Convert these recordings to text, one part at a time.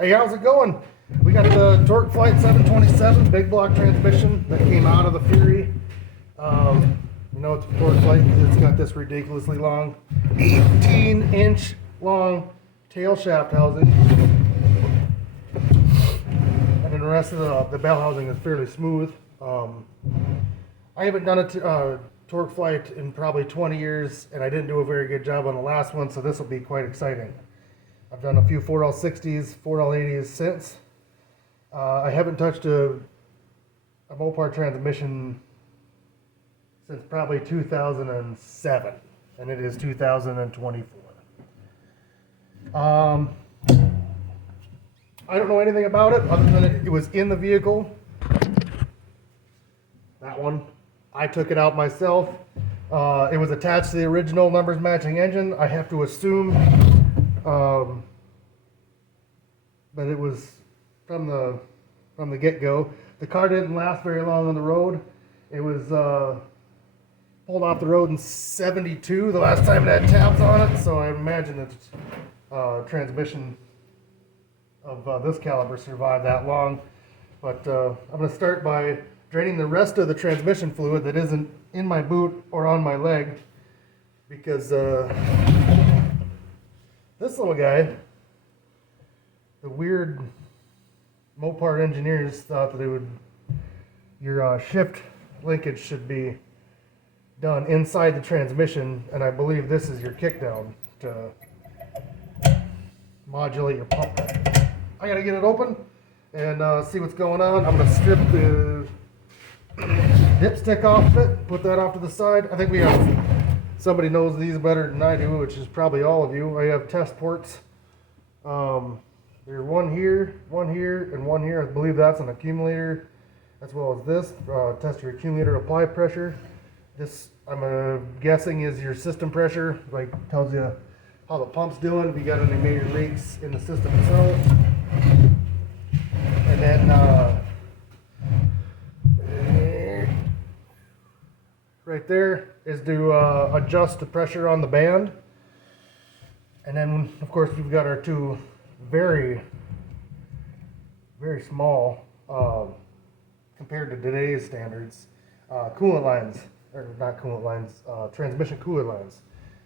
Hey, how's it going? We got the Torque Flight 727 big block transmission that came out of the Fury. You know, it's a Torque Flight. It's got this ridiculously long, 18-inch long tail shaft housing, and then the rest of the bell housing is fairly smooth. I haven't done a Torque Flight in probably 20 years, and I didn't do a very good job on the last one, so this will be quite exciting. I've done a few 4L60s, 4L80s since. I haven't touched a Mopar transmission since probably 2007, and it is 2024. I don't know anything about it other than it was in the vehicle. That one. I took it out myself. It was attached to the original numbers matching engine. I have to assume but it was from the get-go. The car didn't last very long on the road. It was pulled off the road in '72, the last time it had tabs on it, so I imagine its transmission of this caliber survived that long. But I'm going to start by draining the rest of the transmission fluid that isn't in my boot or on my leg, because this little guy, the weird Mopar engineers thought that your shift linkage should be done inside the transmission, and I believe this is your kickdown to modulate your pump. I gotta get it open and see what's going on. I'm gonna strip the dipstick off of it, put that off to the side. I think we have somebody knows these better than I do, which is probably all of you. I have test ports. There's one here, and one here. I believe that's an accumulator, as well as this. Test your accumulator apply pressure. This, I'm guessing, is your system pressure. Like, tells you how the pump's doing, if you got any major leaks in the system itself. And then right there is to adjust the pressure on the band. And then, of course, we've got our two very, very small, compared to today's standards, coolant lines, or not coolant lines, transmission coolant lines.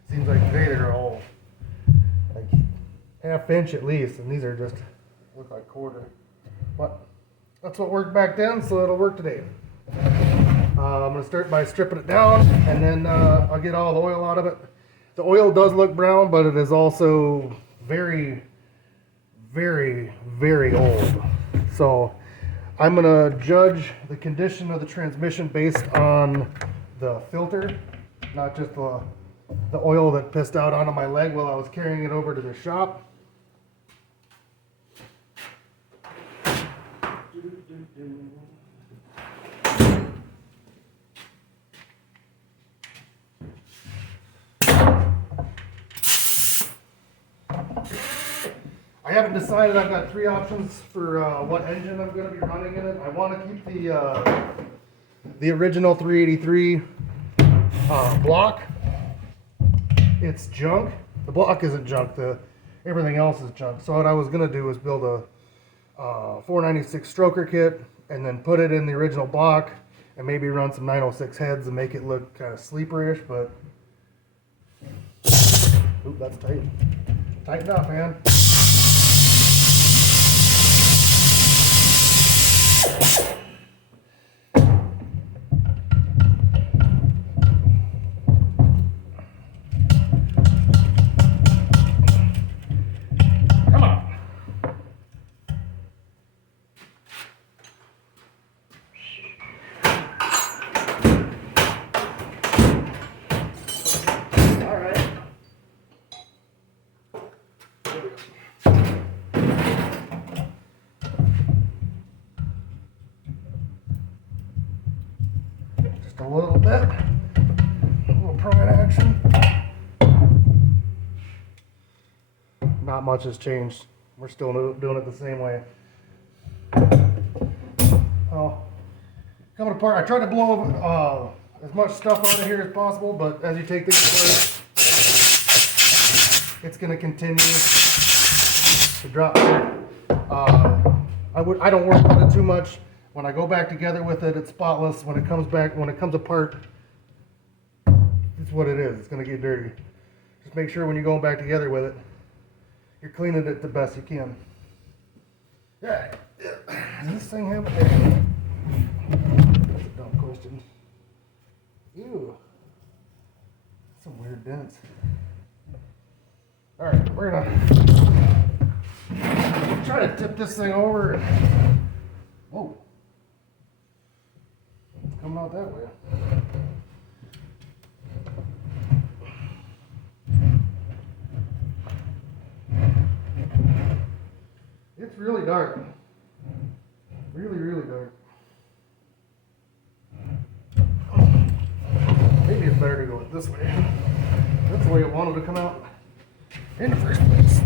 Seems like today they're all like half-inch at least, and these are just look like quarter. But that's what worked back then, so it'll work today. I'm going to start by stripping it down, and then I'll get all the oil out of it. The oil does look brown, but it is also very, very, very old. So I'm going to judge the condition of the transmission based on the filter, not just the oil that pissed out onto my leg while I was carrying it over to the shop. I haven't decided. I've got three options for what engine I'm going to be running in it. I want to keep the original 383 block. It's junk. The block isn't junk. Everything else is junk. So what I was going to do is build a 496 stroker kit and then put it in the original block and maybe run some 906 heads and make it look kind of sleeperish. But oop, that's tight. Tighten up, man. Come on. All right. Just a little bit. A little prying action. Not much has changed. We're still doing it the same way. Oh, coming apart. I tried to blow as much stuff out of here as possible, but as you take things apart, it's going to continue to drop. I don't work with it too much. When I go back together with it, it's spotless. When it comes apart, it's what it is. It's gonna get dirty. Just make sure when you're going back together with it, you're cleaning it the best you can. Alright. Does this thing have that's a dumb question. Ew. Some weird dents. Alright, we're gonna try to tip this thing over. Whoa. It's coming out that way. It's really dark. Really, really dark. Maybe it's better to go this way. That's the way it wanted to come out in the first place.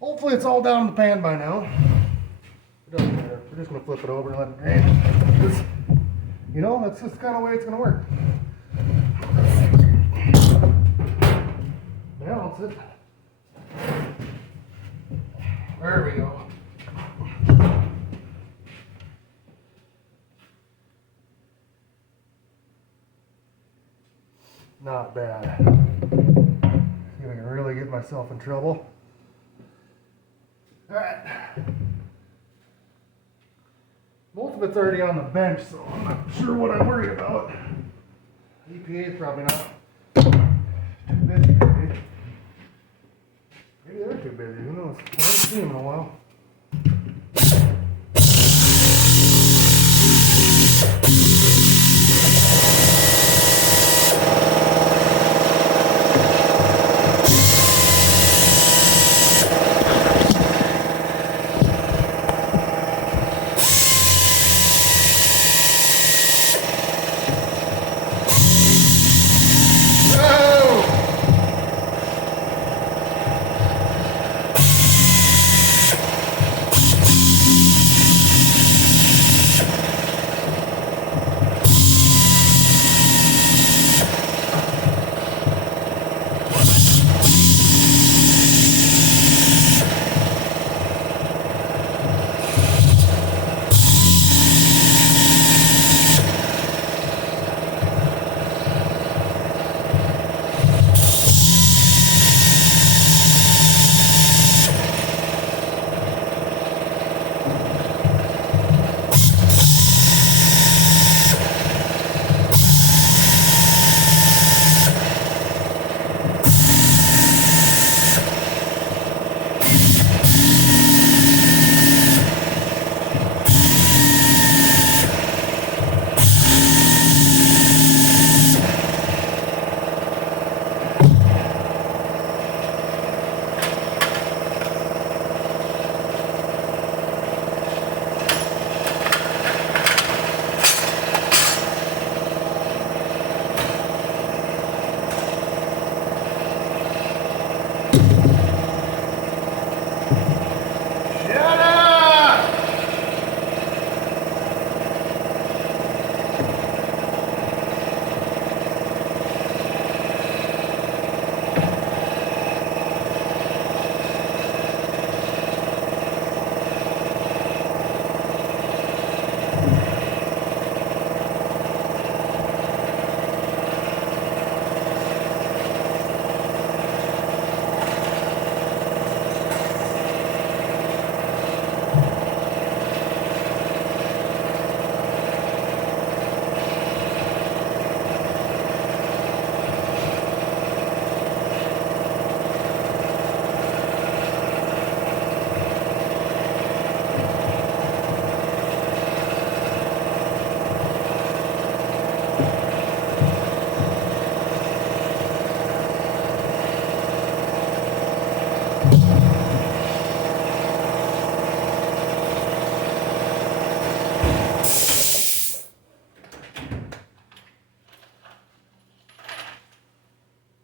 Hopefully it's all down in the pan by now. It doesn't matter. We're just going to flip it over and let it drain. Just, you know, that's just kind of the way it's going to work. Balance it. There we go. Not bad. See if I can really get myself in trouble. Alright. Most of it's already on the bench, so I'm not sure what I'm worried about. EPA is probably not too busy today. Maybe they're too busy, who knows? I haven't seen them in a while.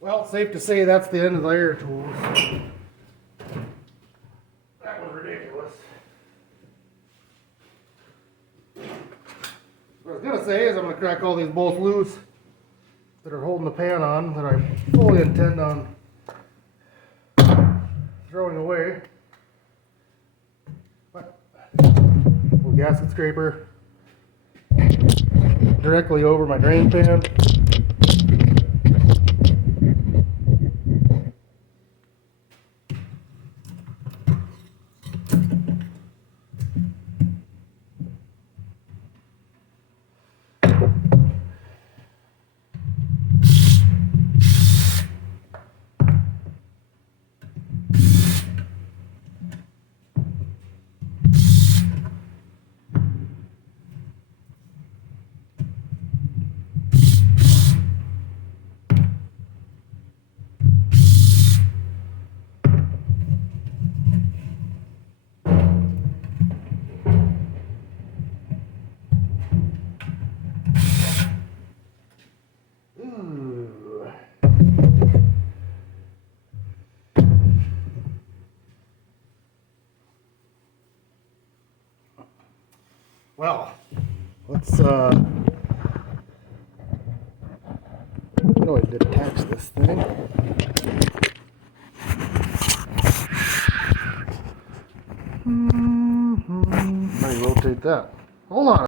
Well, safe to say that's the end of the air tools. That was ridiculous. ridiculous. What I was gonna say is I'm gonna crack all these bolts loose that are holding the pan on that I fully intend on throwing away. But little gasket scraper directly over my drain pan. Well, let's detach this thing. Let me rotate that. Hold on.